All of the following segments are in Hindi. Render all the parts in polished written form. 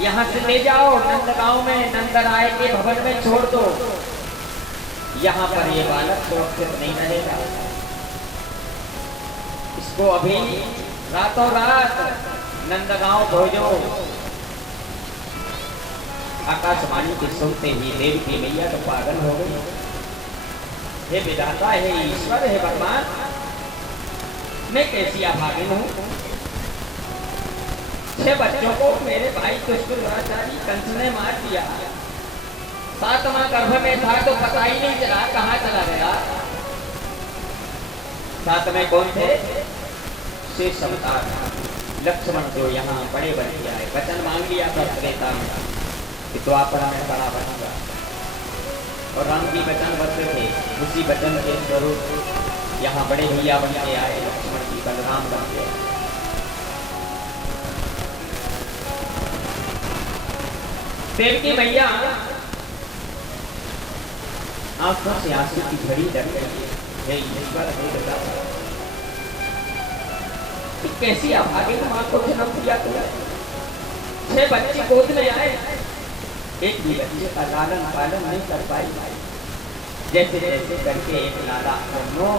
यहाँ से ले जाओ नंदगांव में नंदराय के भवन में छोड़ दो। यहाँ पर ये बालक सुरक्षित नहीं रहेगा। इसको अभी रातों रात नंदगांव भेजो। आकाशवाणी के सुनते ही देवी की मैया तो पागल हो गई। हे विधाता, हे ईश्वर, हे भगवान, मैं कैसी अभागिन हूँ। 6 बच्चों को मेरे भाई दुष्ट दुराचारी कंस ने मार दिया। 7वां गर्भ में था तो पता ही नहीं चला कहाँ चला गया। 7 में कौन थे? शेष अवतार लक्ष्मण जो यहाँ बड़े बन गया है। वचन मांग लिया था त्रेता में कि तो आप में बड़ा बनेगा, और राम जी वचनबद्ध थे। उसी वचन के स्वरूप यहाँ बड़े भैया बन के आए। लक्ष्मण जी बलराम बन गए। देवकी मैया आंखों से आंसू की झड़ी लग गई है। हे ईश्वर, हे विधाता, कैसी अभागिन मां को जन्म दिया तुमने। 6 बच्चे गोद में आए, एक भी बच्चे का लालन पालन नहीं कर पाई। जैसे जैसे करके एक लाला जन्मो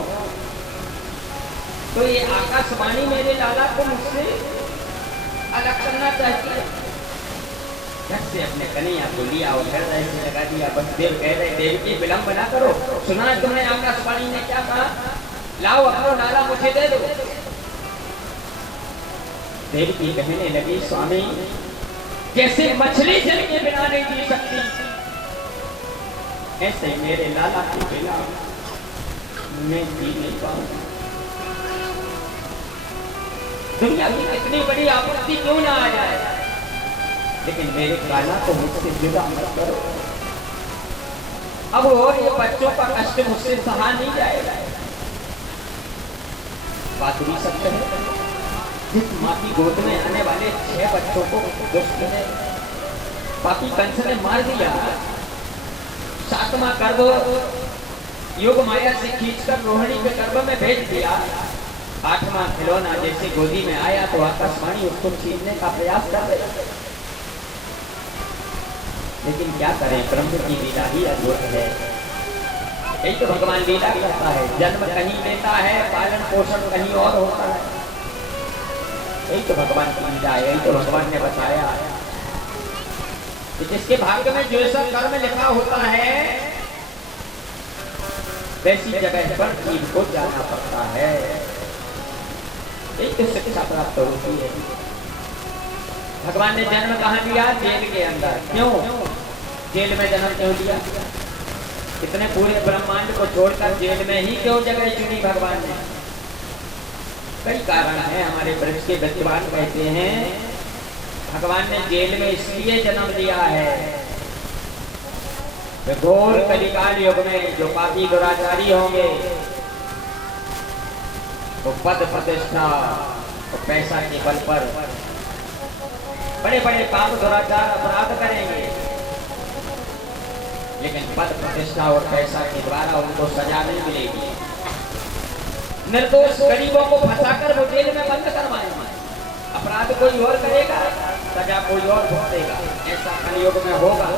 तो ये आकाशवाणी मेरे लाला को मुझसे अलग करना चाहती है। झट से अपने कन्हैया को लिया और हृदय से लगा दिया। बस देव कह रहे, देव की विलंब ना करो। सुना तुमने आकाशवाणी ने क्या कहा? लाओ अपना लाला मुझे दे दो। देव की कहने लगी, स्वामी, जैसे मछली जल के बिना नहीं जी सकती, ऐसे मेरे लाला के बिना मैं जी नहीं पाऊंगा। दुनिया की कितनी बड़ी आपत्ति क्यों ना आ जाए, लेकिन मेरे लाला को मुझसे जुदा मत करो। अब और ये बच्चों का कष्ट मुझसे सहा नहीं जाएगा। बात भी सत्य है। जिस माँ की गोद में आने वाले 6 बच्चों को दुष्ट ने पापी कंस ने मार दिया। 7वां गर्भ योग माया से खींचकर रोहिणी के गर्भ में भेज दिया। 8वां खिलौना जैसे गोदी में आया तो आकाशवाणी उसको छीनने का प्रयास कर रही। लेकिन क्या करें, ब्रह्म की लीला ही अद्भुत है। यही तो भगवान लीला करता है। जन्म कहीं लेता है, पालन पोषण कहीं और होता है। यही तो भगवान की लीला है। यही तो भगवान ने बताया कि जिसके भाग्य में जो सब कर्म लिखा होता है वैसी जगह पर जीव को जाना पड़ता है। यही तो शिक्षा प्राप्त होती है। भगवान ने जन्म कहाँ दिया? जेल के अंदर। क्यों जेल में जन्म क्यों दिया? इतने पूरे ब्रह्मांड को छोड़कर जेल में ही क्यों जगह चुनी भगवान ने? कई कारण है। हमारे ब्रज के विद्वान कहते हैं भगवान ने जेल में इसलिए जन्म दिया है घोर कलिकाल युग में जो पापी दुराचारी होंगे वो पद प्रतिष्ठा और पैसा के बल पर बड़े बड़े पाप दुराचार अपराध करेंगे, लेकिन पद प्रतिष्ठा और पैसा के द्वारा उनको सजा नहीं मिलेगी। निर्दोष गरीबों को फंसाकर वो जेल में बंद करवाएंगे। अपराध कोई और करेगा, सजा कोई और भुगतेगा। ऐसा कलयुग में होगा।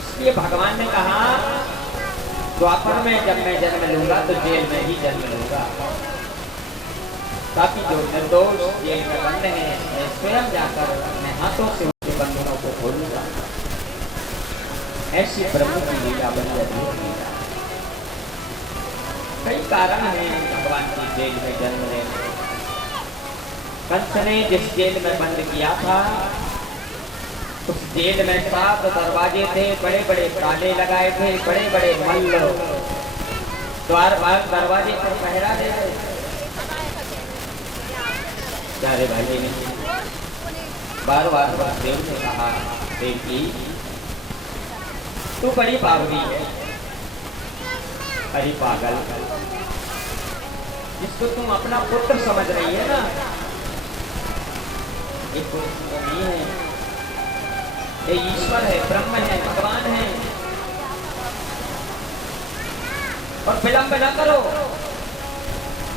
इसलिए भगवान ने कहा द्वापर में जब मैं जन्म लूंगा तो जेल में ही जन्म लूंगा, ताकि जो निर्दोष जेल में बंद हैं मैं स्वयं जाकर अपने हाथों से उनके बंधनों को खोलूंगा। ऐसी ब्रह्म की लीला बन जाती है। कई कारण हैं भगवान की जेल में जन्म लेने। कंस ने जिस जेल में बंद किया था उस जेल में 7 दरवाजे थे, बड़े बड़े ताले लगाए थे, बड़े बड़े मल्ल द्वार बार दरवाजे पर पहरा दे रहे। प्यारे भाई ने बार बार देव ने कहा, देवी तू बड़ी पागली है। अरे पागल, जिसको तुम अपना पुत्र समझ रही है ना, एक पुत्र नहीं है, ये ईश्वर है, ब्रह्म है, भगवान है। और विलंब न करो,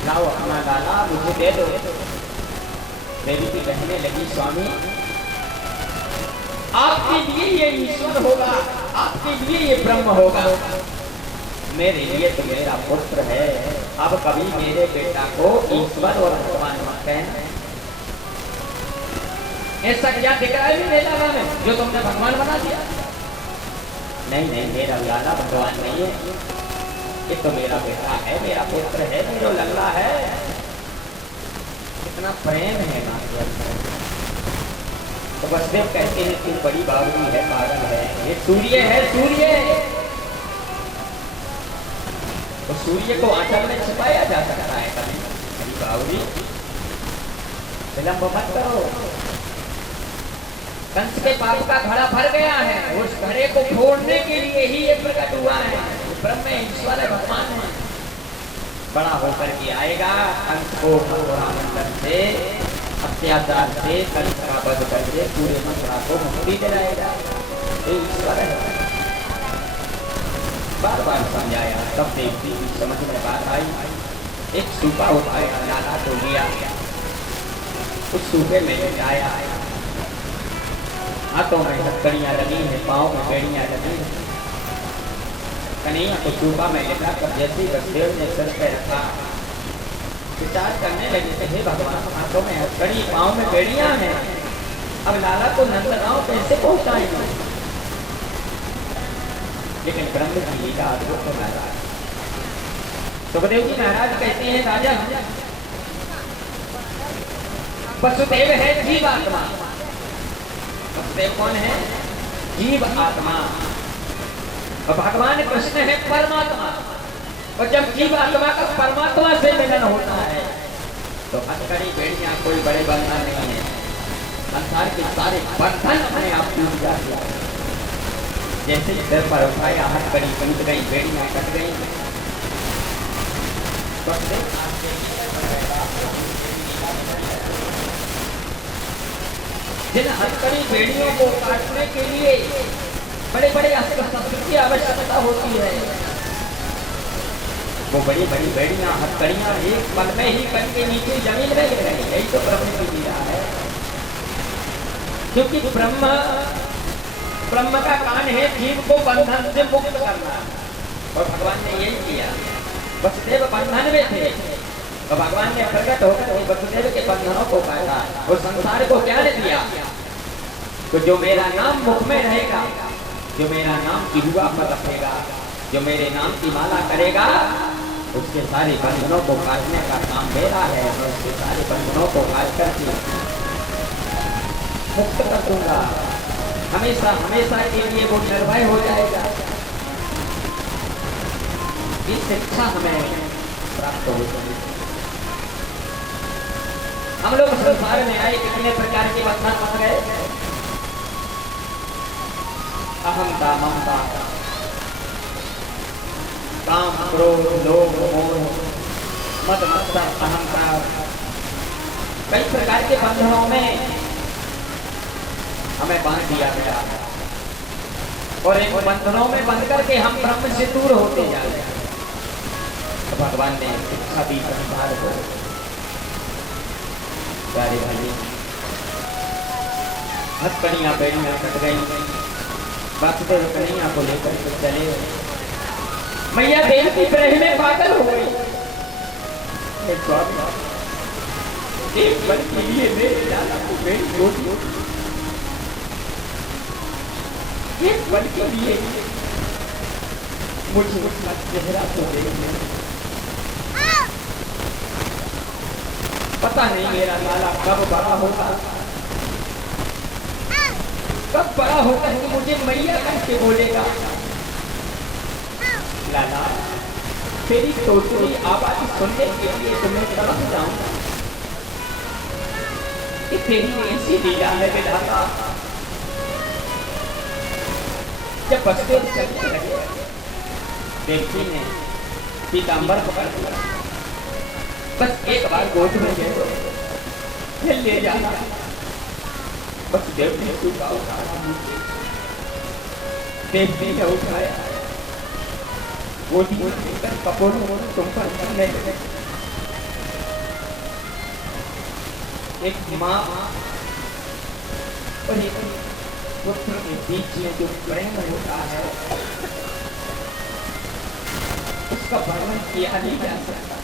लाओ अपना लाला मुझे दे दो। देवी कहने लगी स्वामी आपके लिए ये ईश्वर होगा, आपके लिए ये ब्रह्म होगा, मेरे लिए तो मेरा पुत्र है। अब कभी मेरे बेटा को ईश्वर और भगवान मत कहना। ऐसा क्या दिख रहा है मेरे लाला में जो तुमने भगवान बना दिया? नहीं नहीं, मेरा लाला भगवान नहीं है, ये तो मेरा बेटा है, मेरा पुत्र है, मेरा लल्ला है। कितना प्रेम है मां के अंदर। तो वसुदेव कहते हैं तू बड़ी बावली है, पागल है, ये सूर्य है, सूर्य। तो सूर्य को आंचल में छिपाया जा सकता है कभी? बड़ी बावली, विलंब मत करो। कंस के पाप का घड़ा भर गया है, उस घड़े को फोड़ने के लिए ही ये प्रकट हुआ है। ब्रह्म ईश्वर भगवान है, बड़ा होकर के आएगा, कंस को मंडल से अत्याचार से कंस का वध करके पूरे मथुरा को मुक्ति दिलाएगा। ये ईश्वर है। बार बार समझाया, तब देवती की समझ में बात आई। एक सूपा उठाया, लाला तो लिया, उस सूपे में जाया, हाथों में हथकड़ियां लगी हैं, पाँव में बेड़ियां लगी हैं। कन्हैया को सूपा में लेकर कर जैसे वसुदेव ने सर पे रखा, विचार करने लगे कि हे भगवान, हाथों में हथकड़ी, पाँव में बेड़ियां हैं, अब लाला को नंदगांव कैसे पहुंचाएंगे? लेकिन ब्रह्म की लीला अद्भुत हो महाराज। सुखदेव जी महाराज कहते हैं राजा वसुदेव है जीवात्मा। वसुदेव कौन है? जीव आत्मा। और भगवान कृष्ण है परमात्मा। और जब जीव आत्मा का परमात्मा से मिलन होता है तो हथकड़ी बेड़ियां कोई बड़े बंधन नहीं है, संसार के सारे बंधन अपने आप टूट जाते हैं। जैसे सिर पर उठाया, हथकड़ी टूट गई, बेड़ियां कट गई। जिन हथकड़ी बेड़ियों को काटने के लिए बड़े बड़े अस्त्र शस्त्र की आवश्यकता होती है, वो बड़ी बड़ी बेड़ियां, हथकड़ियां एक पल में ही कट के नीचे जमीन में गिर गई। यही तो ब्रह्म की लीला है। क्योंकि ब्रह्म का काम है जीव को बंधन से मुक्त करना, और भगवान ने यही किया। वसुदेव बंधन में थे तो भगवान ने प्रकट होकर वसुदेव के बंधनों को काटा और संसार को क्या ने दिया? तो जो मेरा नाम मुख में रहेगा, जो मेरा नाम की हुआ पर रखेगा, जो मेरे नाम की माला करेगा, उसके सारे बंधनों को काटने का काम मेरा है। मैं उसके सारे बंधनों को काट करके मुक्त कर दूंगा, हमेशा हमेशा के लिए वो निर्भय हो जाएगा। इस शिक्षा हमें प्राप्त हो जाएगी। हम लोग संसार में आए, कितने प्रकार के बंधन फंस गए। अहंता, ममता, काम, क्रोध, लोभ, मोह, मद मत्सर, अहंकार, कई प्रकार के बंधनों में हमें बांध दिया गया है। और इन बंधनों में बंध करके हम ब्रह्म से दूर होते जा रहे हैं। तो भगवान ने शिक्षा दी संसार को। प्यारे भाई, हथकड़ियां बेड़ियां कट गई, वासुदेव कन्हैया को लेकर के चले। मैया देवती प्रेम में पागल हो गई। एक पल के लिए मेरे लाला को मेरी रोटी, एक पल के लिए मुझे उसका चेहरा तो देखने, पता नहीं मेरा लाला कब बड़ा होगा, कब बड़ा होगा कि मुझे मैया करके बोलेगा। लाला, तेरी तोतली आवाज सुनने के लिए तुम्हें तड़प जाऊंगा। कि तेरी ऐसी लीला है विधाता। जब वसुदेव चलने लगे, देवकी ने पीताम्बर पकड़ लिया, बस एक बार गोद में ले जाना। वसुदेव ने सूपा उठाया, देवकी ने उठाया, गोदी में लेकर कपोल तुम पर एक माँ और एक पुत्र के बीच में जो प्रेम होता है उसका वर्णन किया नहीं जा सकता।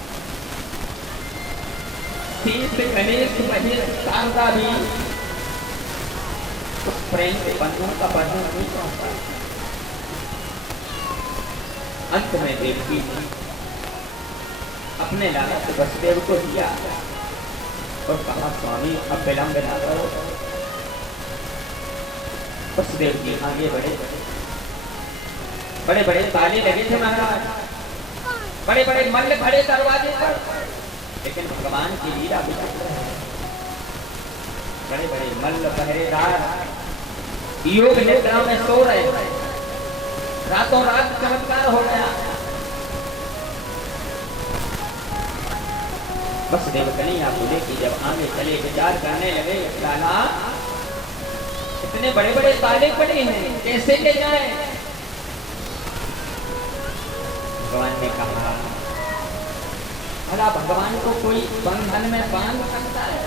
तीर्थ गणेश महेश शारदा भी उस प्रेम के बंधन का वर्णन नहीं कर सकता। अंत में देवकी ने अपने लाला से वसुदेव को दिया और कहा स्वामी अब विलंब न करो। वसुदेव जी आगे बढ़े, बड़े बड़े ताले लगे थे महाराज, बड़े बड़े मल्ल खड़े दरवाजे पर, लेकिन भगवान की लीला विचित्र है। बड़े बड़े मल्ल पहरेदार योग निद्रा में सो रहे, रातों रात चमत्कार हो गया। वसुदेव कन्हैया बोले कि जब आगे चले विचार करने लगे, लाला इतने बड़े बड़े ताले पड़े हैं, कैसे ले जाएं? भगवान ने कहा, भला भगवान को कोई बंधन में बांध सकता है?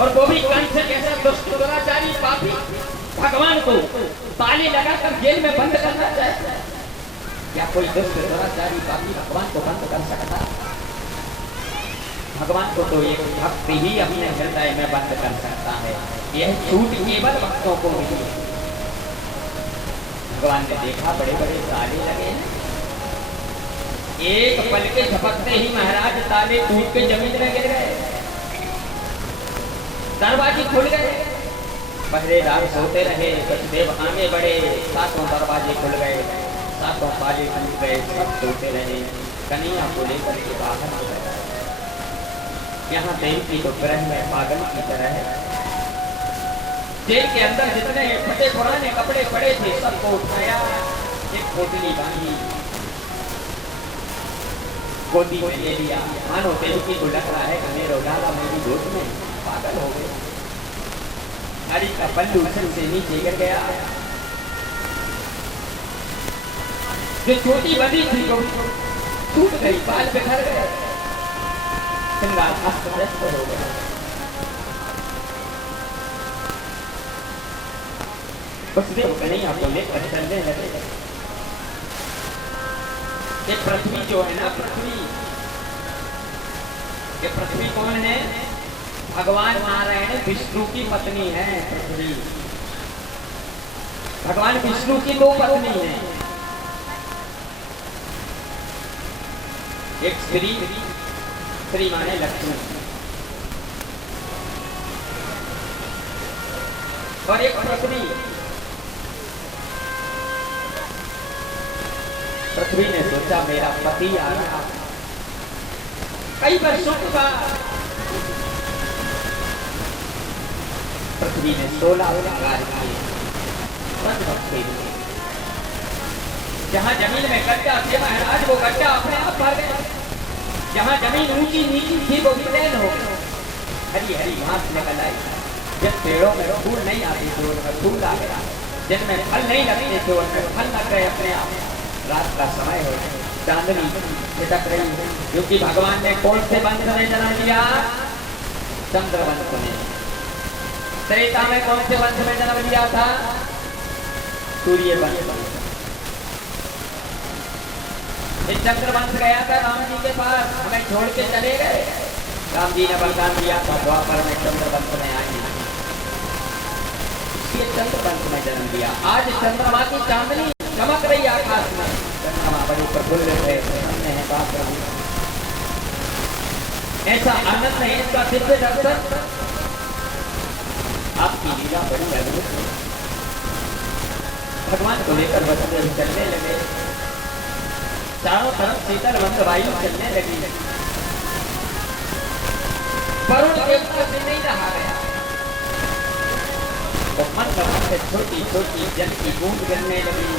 और वो भी कंस जैसे दुष्ट दुराचारी पापी भगवान को ताले लगाकर जेल में बंद करना चाहता है? क्या कोई दुष्ट दुराचारी पापी भगवान को बंद कर सकता? भगवान को तो एक भक्त ही अपने हृदय में बंद कर सकता है। यह छूट केवल भक्तों को मिली है। भगवान ने देखा बड़े बड़े ताले लगे हैं, एक पल के झपकते ही महाराज ताले टूट के जमीन में गिर गए, दरवाजे खुल गए। पहरेदार सोते रहे, वसुदेव आगे बढ़े, सातों दरवाजे खुल गए, सातों ताले टूट गए, सब सोते रहे। कन्हैया को लेकर के बाहर आ गए। यहाँ देवकी तो ग्रह में पागल की तरह है। जेल के अंदर जितने फटे पुराने कपड़े पड़े थे सबको उठाया, एक पोटली बांधी, गोदी में ले लिया। मानो देवकी को लग रहा है कि मेरा डाला मेरी गोद में, पागल हो गए। हरी का पल्लू सर से नीचे गिर गया, जो छोटी बड़ी थी वो टूट गई, बाल बिखर गए, श्रृंगार अस्त व्यस्त हो गया। वसुदेव कन्हैया को लेकर चलने लगे। ये पृथ्वी जो है ना, ये पृथ्वी कौन है? भगवान नारायण विष्णु की पत्नी है पृथ्वी। भगवान विष्णु की दो पत्नी है, एक श्री माने लक्ष्मी और एक पृथ्वी। पृथ्वी ने सोचा मेरा पति आ रहा, कई वर्षों के बाद पृथ्वी ने 16 अवतार किए। जहाँ जमीन में गड्ढा थे महाराज, वो गड्ढा अपने आप भर गया। जहाँ जमीन ऊंची नीची थी वो विलीन हो गई, हरी हरी घास निकल आई। जिन पेड़ों में फूल नहीं आती थे उनमें फूल आ गया, जिनमें फल नहीं लगते थे उनमें फल लग गए अपने आप। रात का समय हो, चांदनी छिटक रही, क्योंकि भगवान ने कौन से वंश में जन्म लिया? चंद्रवंश में। त्रेता में कौन से वंश में जन्म लिया था? सूर्य वंश। चंद्रवंश गया था राम जी के पास, हमें छोड़ के चले गए। राम जी ने वरदान दिया था द्वापर में चंद्रवंश में आएंगे, ये चंद्रवंश में जन्म लिया। आज चंद्रमा की चांदनी चमक रही आकाश में, चंद्रमा बड़े प्रफुल्ल है, प्रसन्न है बात रही। ऐसा आनंद है इसका दिव्य दर्शन। आपकी लीला बड़ी अद्भुत है। भगवान को लेकर वसुदेव चलने लगे, चारों तरफ शीतल मंद वायु चलने लगी। वरुण देवता से नहीं रहा गया, तो मन से छोटी छोटी जल की बूंद गिरने लगी।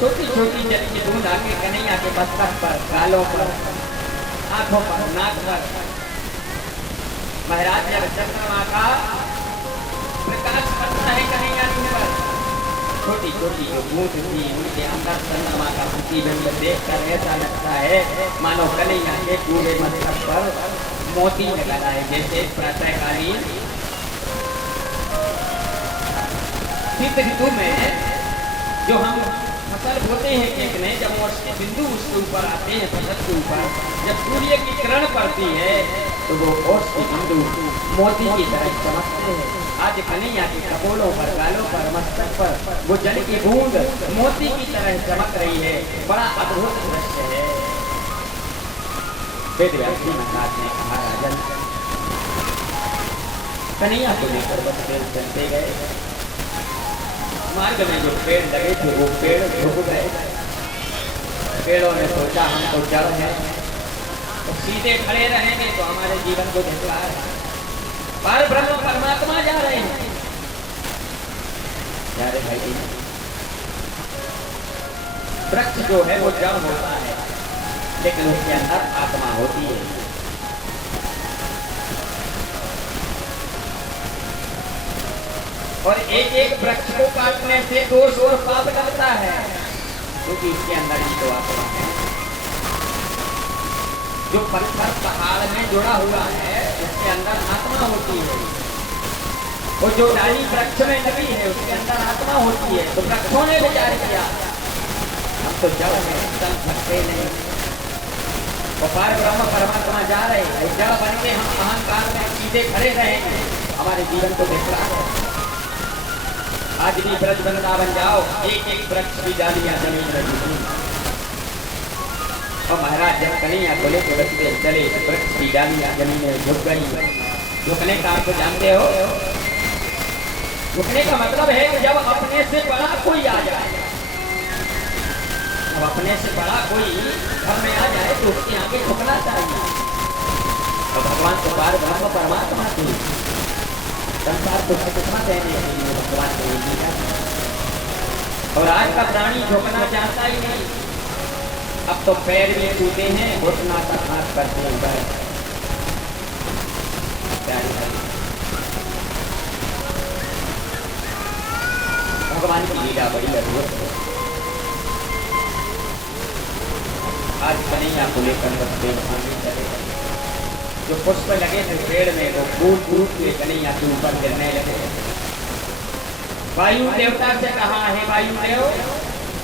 छोटी छोटी जल की बूंद आके कन्हैया के मस्तक पर, गालों पर, आंखों पर, नाक पर। महाराज जब चंद्रमा का प्रकाश पड़ता है कन्हैया पर, छोटी छोटी जो बूंद थी उनके अंदर चंद्रमा का प्रतिबिंब देखकर ऐसा लगता है मानो कन्हैया के पूरे मस्तक पर मोती लगा है। जैसे प्रातःकालीन शीत ऋतु में जो हम फसल बोते हैं खेत में, जब उसके बिंदु उसके ऊपर आते हैं फसल के ऊपर, जब सूर्य की किरण पड़ती है तो वो ओस के बिंदु मोती की तरह चमकते हैं। आज कन्हैया के कपोलों पर, गालों पर, मस्तक पर वो जल की बूंद मोती की तरह चमक रही है। बड़ा अद्भुत दृश्य है। वेदव्यासी महाराज ने कहा, राजन कन्हैया को लेकर बचते चलते गए। मार्ग में जो पेड़ लगे थे वो पेड़ झुक गए। पेड़ों ने सोचा हम तो जड़ है, तो सीधे खड़े रहेंगे तो हमारे जीवन को धिक्कार है। पर ब्रह्म परमात्मा जा रहे हैं, जा रहे भाई। वृक्ष जो है वो जड़ होता है, लेकिन उसके अंदर आत्मा होती है। और एक एक वृक्ष को काटने से दोष और पाप लगता है, क्योंकि इसके अंदर ही तो आत्मा है। जो पत्थर पहाड़ में जुड़ा हुआ है उसके अंदर आत्मा होती है, और जो डाली वृक्ष में लगी है उसके अंदर आत्मा होती है। तो वृक्षों ने विचार किया हम तो जड़ है, चल सकते नहीं। और पार ब्रह्म परमात्मा जा रहे हैं, जड़ बन के हम अहंकार में सीधे खड़े रहेंगे, हमारे जीवन को देखना है। आज भी ब्रज वृंदावन जाओ, एक एक वृक्ष की डालियां जमीन में झुकी। और महाराज जब कन्हैया को लेकर बचते चले, वृक्ष की डालियां जमीन में झुक गई। झुकने का आपको जानते हो, झुकने का मतलब है कि जब अपने से बड़ा कोई आ जाए, अब अपने से बड़ा कोई घर में आ जाए तो उसके आगे झुकना चाहिए। और भगवान को बार ब्रह्म परमात्मा की संसार को कितना देने भगवान को दिया। और आज का प्राणी झुकना चाहता ही नहीं, अब तो पैर भी छूते हैं, घुटना तक हाथ करते हैं। भगवान की लीला बड़ी अद्भुत है। आज कन्हैया को लेकर बचते चले, जो पुष्प लगे थे पेड़ में वो फूल फूट के कन्हैया के ऊपर गिरने लगे। वायु देवता से कहा है, वायु देव